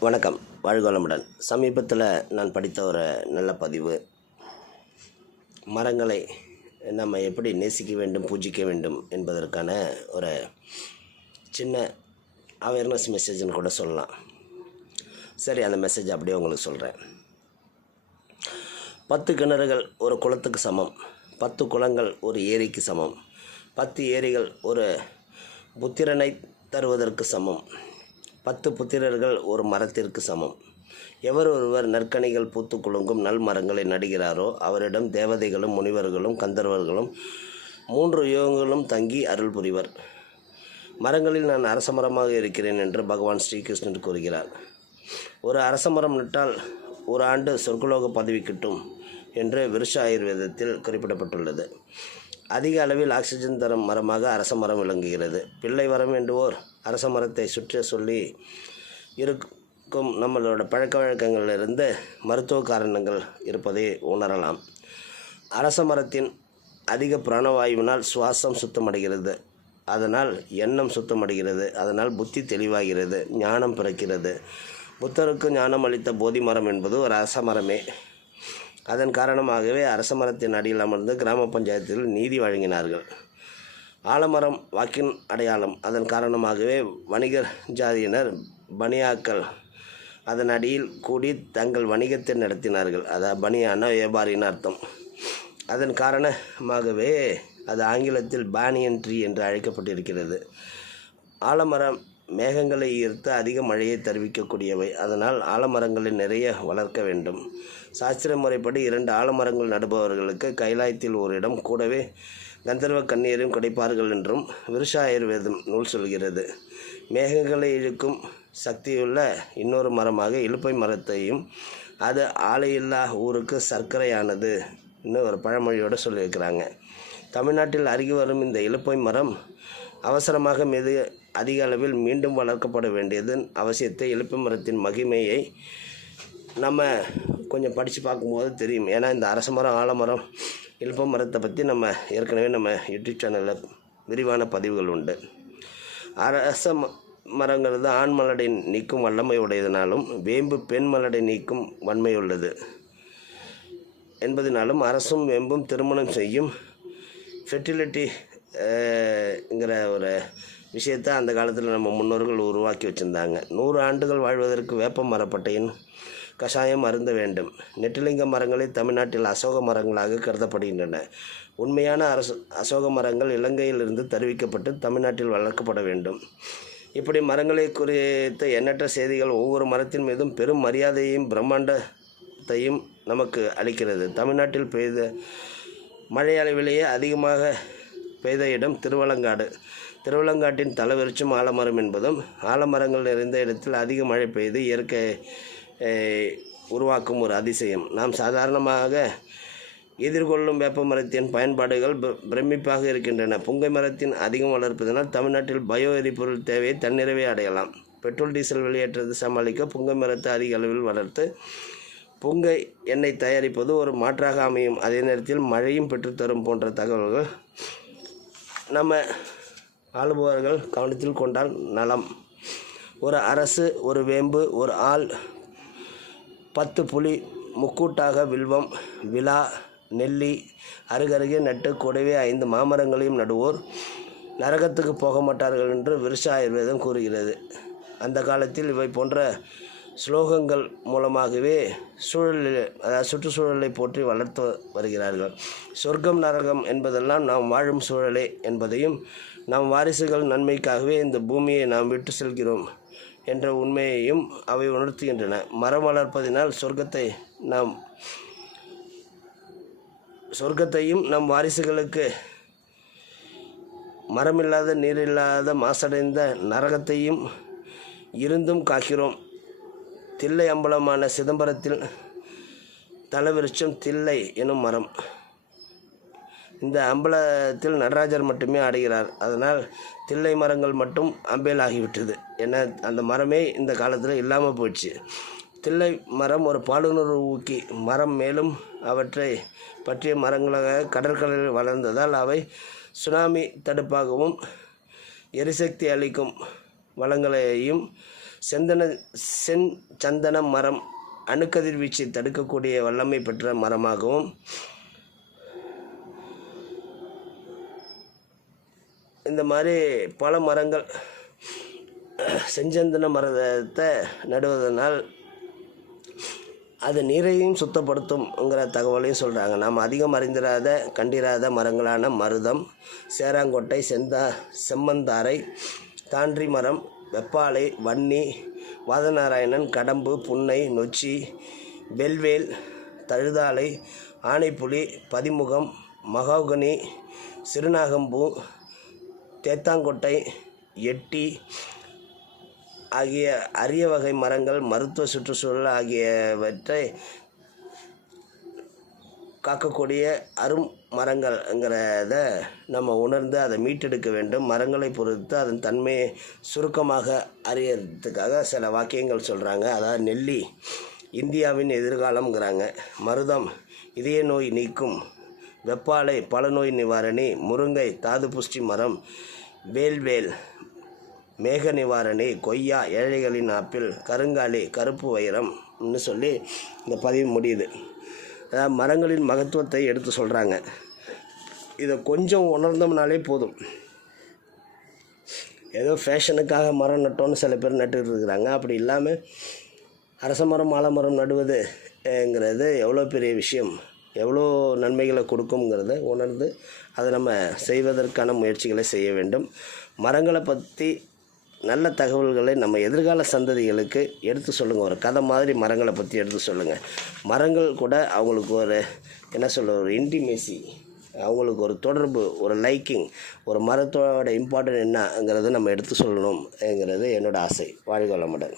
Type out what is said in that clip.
வணக்கம். வாழ்கோளமுடன். சமீபத்தில் நான் படித்த ஒரு நல்ல பதிவு. மரங்களை நம்ம எப்படி நேசிக்க வேண்டும் பூஜிக்க வேண்டும் என்பதற்கான ஒரு சின்ன அவேர்னஸ் மெசேஜ்னு கூட சொல்லலாம். சரி அந்த மெசேஜ் அப்படியே உங்களுக்கு சொல்கிறேன் பத்து கிணறுகள் ஒரு குளத்துக்கு சமம். பத்து குளங்கள் ஒரு ஏரிக்கு சமம். பத்து ஏரிகள் ஒரு புத்திரனை தருவதற்கு சமம். பத்து புத்திரர்கள் ஒரு மரத்திற்கு சமம். எவர் ஒருவர் நற்கனிகள் பூத்து குலுங்கும் நல் மரங்களை நடுகிறாரோ அவரிடம் தேவதைகளும் முனிவர்களும் கந்தர்வர்களும் மூன்று யோகங்களும் தங்கி அருள் புரிவர். மரங்களில் நான் அரச மரமாக இருக்கிறேன் என்று பகவான் ஸ்ரீகிருஷ்ணன் கூறுகிறார். ஒரு அரச மரம் நட்டால் ஒரு ஆண்டு சொர்க்கலோக பதவி கிட்டும் என்று விருஷ ஆயுர்வேதத்தில் குறிப்பிடப்பட்டுள்ளது. அதிக அளவில் ஆக்சிஜன் தரும் மரமாக அரச மரம் விளங்குகிறது. பிள்ளை வரம் வேண்டுவோர் அரச மரத்தை சுற்ற சொல்லி இருக்கும் நம்மளோட பழக்க வழக்கங்களிலிருந்து மருத்துவ காரணங்கள் இருப்பதை உணரலாம். அரச மரத்தின் அதிக பிராணவாயுவினால் சுவாசம் சுத்தமடைகிறது. அதனால் எண்ணம் சுத்தமடைகிறது. அதனால் புத்தி தெளிவாகிறது. ஞானம் பிறக்கிறது. புத்தருக்கு ஞானம் அளித்த போதி மரம் என்பது ஒரு அரச மரமே. அதன் காரணமாகவே அரச மரத்தின் அடியில் அமர்ந்து கிராம பஞ்சாயத்தில் நீதி வழங்கினார்கள். ஆலமரம் வாக்கின் அடையாளம். அதன் காரணமாகவே வணிகர் ஜாதியினர் பனியாக்கள் அதன் அடியில் கூடி தங்கள் வணிகத்தை நடத்தினார்கள். அதாவது பனியான வியாபாரின்னு அர்த்தம். அதன் காரணமாகவே அது ஆங்கிலத்தில் பானியன் ட்ரீ என்று அழைக்கப்பட்டிருக்கிறது. ஆலமரம் மேகங்களை ஈர்த்து அதிக மழையை தருவிக்கக்கூடியவை. அதனால் ஆலமரங்களை நிறைய வளர்க்க வேண்டும். சாஸ்திர முறைப்படி இரண்டு ஆலமரங்கள் நடுபவர்களுக்கு கைலாயத்தில் ஒரு இடம் கூடவே கந்தர்வ கண்ணீரும் கிடைப்பார்கள் என்றும் விருஷ ஆயுர்வேதம் நூல் சொல்கிறது. மேகங்களை இழுக்கும் சக்தியுள்ள இன்னொரு மரமாக இலுப்பை மரத்தையும் அது ஆலையில்லா ஊருக்கு சர்க்கரையானது இன்னும் ஒரு பழமொழியோடு சொல்லியிருக்கிறாங்க. தமிழ்நாட்டில் அருகி வரும் இந்த இலுப்பை மரம் அவசரமாக மிக அதிக அளவில் மீண்டும் வளர்க்கப்பட வேண்டியதன் அவசியத்தை இலுப்பை மரத்தின் மகிமையை நம்ம கொஞ்சம் படித்து பார்க்கும்போது தெரியும். ஏன்னா இந்த அரச மரம் ஆலமரம் இலுப்ப மரத்தை பற்றி நம்ம ஏற்கனவே நம்ம யூடியூப் சேனலில் விரிவான பதிவுகள் உண்டு. அரச ம- மரங்கிறது ஆண் மலடை நீக்கும் வல்லமை உடையதனாலும் வேம்பு பெண் மலடை நீக்கும் வன்மை உள்ளது என்பதனாலும் அரசும் வேம்பும் திருமணம் செய்யும் ஃபெர்டிலிட்டிங்கிற ஒரு விஷயத்தை அந்த காலத்தில் நம்ம முன்னோர்கள் உருவாக்கி வச்சுருந்தாங்க. நூறு ஆண்டுகள் வாழ்வதற்கு வேப்ப மரப்பட்டையின் கஷாயம் அருந்த வேண்டும். நெட்டிலிங்க மரங்களை தமிழ்நாட்டில் அசோக மரங்களாக கருதப்படுகின்றன. உண்மையான அரசு அசோக மரங்கள் இலங்கையிலிருந்து தருவிக்கப்பட்டு தமிழ்நாட்டில் வளர்க்கப்பட வேண்டும். இப்படி மரங்களை குறித்த எண்ணற்ற செய்திகள் ஒவ்வொரு மரத்தின் மீதும் பெரும் மரியாதையையும் பிரம்மாண்டத்தையும் நமக்கு அளிக்கிறது. தமிழ்நாட்டில் பெய்த மழை அளவிலேயே அதிகமாக பெய்த இடம் திருவலங்காடு. திருவலங்காட்டின் தலவிருச்சும் ஆலமரம் என்பதும் ஆலமரங்கள் நிறைந்த இடத்தில் அதிக மழை பெய்து இயற்கை உருவாக்கும் ஒரு அதிசயம். நாம் சாதாரணமாக எதிர்கொள்ளும் வேப்ப மரத்தின் பயன்பாடுகள் பிர- பிரமிப்பாக இருக்கின்றன. புங்கை மரத்தின் அதிகம் வளர்ப்பதனால் தமிழ்நாட்டில் பயோ எரிபொருள் தேவையை தன்னிறைவை அடையலாம். பெட்ரோல் டீசல் வெளியேற்றத்தை சமாளிக்க புங்கை மரத்தை அதிக அளவில் வளர்த்து புங்கை எண்ணெய் தயாரிப்பது ஒரு மாற்றாக அமையும். அதே நேரத்தில் மழையும் பெற்றுத்தரும் போன்ற தகவல்கள் நம்ம ஆளுபவர்கள் கவனத்தில் கொண்டால் நலம். ஒரு அரசு ஒரு வேம்பு ஒரு ஆள் பத்து புலி முக்கூட்டாக வில்வம் விழா நெல்லி அருகருகே நட்டு கூடவே ஐந்து மாமரங்களையும் நடுவோர் நரகத்துக்கு போக மாட்டார்கள் என்று விருஷ ஆயுர்வேதம் கூறுகிறது. அந்த காலத்தில் இவை போன்ற ஸ்லோகங்கள் மூலமாகவே சூழலில் அதாவது சுற்றுச்சூழலை போற்றி வளர்த்து வருகிறார்கள். சொர்க்கம் நரகம் என்பதெல்லாம் நாம் வாழும் சூழலே என்பதையும் நாம் வாரிசுகள் நன்மைக்காகவே இந்த பூமியை நாம் விட்டு செல்கிறோம் என்ற உண்மையையும் அவை உணர்த்துகின்றன. மரம் வளர்ப்பதினால் சொர்க்கத்தை நாம் சொர்க்கத்தையும் நம் வாரிசுகளுக்கு மரமில்லாத நீரில்லாத மாசடைந்த நரகத்தையும் இருந்தும் காக்கிறோம். தில்லை அம்பலமான சிதம்பரத்தில் தலவிருட்சம் தில்லை எனும் மரம். இந்த அம்பலத்தில் நடராஜர் மட்டுமே ஆடுகிறார். அதனால் தில்லை மரங்கள் மட்டும் அம்பேல் ஆகிவிட்டது ஏன்னா அந்த மரமே இந்த காலத்தில் இல்லாமல் போயிடுச்சு தில்லை மரம் ஒரு பாலுணர்வு ஊக்கி மரம் மேலும் அவற்றை பற்றிய மரங்களாக கடற்கரையில் வளர்ந்ததால் அவை சுனாமி தடுப்பாகவும் எரிசக்தி அளிக்கும் வளங்களையும் செந்தன சென் சந்தன மரம் அணுக்கதிர்வீச்சை தடுக்கக்கூடிய வல்லமை பெற்ற மரமாகவும் இந்த மாதிரி பல மரங்கள் செஞ்சந்தன மரத்தை நடுவதனால் அது நீரையும் சுத்தப்படுத்தும்ங்கிற தகவலையும் சொல்கிறாங்க நாம் அதிகம் அறிந்திராத கண்டிராத மரங்களான மருதம் சேராங்கொட்டை செந்தா செம்மந்தாரை தான்றி மரம் வெப்பாலை வன்னி வாதநாராயணன் கடம்பு புன்னை நொச்சி பெல்வேல் தழுதாலை ஆனைப்புலி பதிமுகம் மகாகனி சிறுநாகம்பூ தேத்தாங்கொட்டை எட்டி ஆகிய அரிய வகை மரங்கள் மருத்துவ சுற்றுச்சூழல் ஆகியவற்றை காக்கக்கூடிய அரும் மரங்கள்ங்கிறத நம்ம உணர்ந்து அதை மீட்டெடுக்க வேண்டும். மரங்களை பொறுத்து அதன் தன்மையை சுருக்கமாக அறியறதுக்காக சில வாக்கியங்கள் சொல்கிறாங்க அதாவது நெல்லி இந்தியாவின் எதிர்காலம்ங்கிறாங்க. மருதம் இதய நோய் நீக்கும் வெப்பாலை பல நோய் நிவாரணி முருங்கை தாது புஷ்டி மரம் வேல்வேல் மேக நிவாரணி கொய்யா ஏழைகளின் ஆப்பிள் கருங்காலி கருப்பு வைரம்னு சொல்லி இந்த பதிவு முடியுது. மரங்களின் மகத்துவத்தை எடுத்து சொல்கிறாங்க இதை கொஞ்சம் உணர்ந்தோம்னாலே போதும். ஏதோ ஃபேஷனுக்காக மரம் நட்டோன்னு சில பேர் நட்டுக்கிட்டு இருக்கிறாங்க. அப்படி இல்லாமல் அரச மரம் ஆலமரம் நடுவதுங்கிறது எவ்வளோ பெரிய விஷயம்? எவ்வளோ நன்மைகளை கொடுக்குங்கிறத உணர்ந்து அதை நம்ம செய்வதற்கான முயற்சிகளை செய்ய வேண்டும். மரங்களை பற்றி நல்ல தகவல்களை நம்ம எதிர்கால சந்ததிகளுக்கு எடுத்து சொல்லுங்கள் ஒரு கதை மாதிரி மரங்களை பற்றி எடுத்து சொல்லுங்கள் மரங்கள் கூட அவங்களுக்கு ஒரு என்ன சொல்ல ஒரு இன்டிமேசி அவங்களுக்கு ஒரு தொடர்பு ஒரு லைக்கிங் ஒரு மரத்தோட இம்பார்ட்டன்ட் என்னங்கிறத நம்ம எடுத்து சொல்லணும்ங்கிறது என்னோடய ஆசை. வாழ்க வளமுடன்.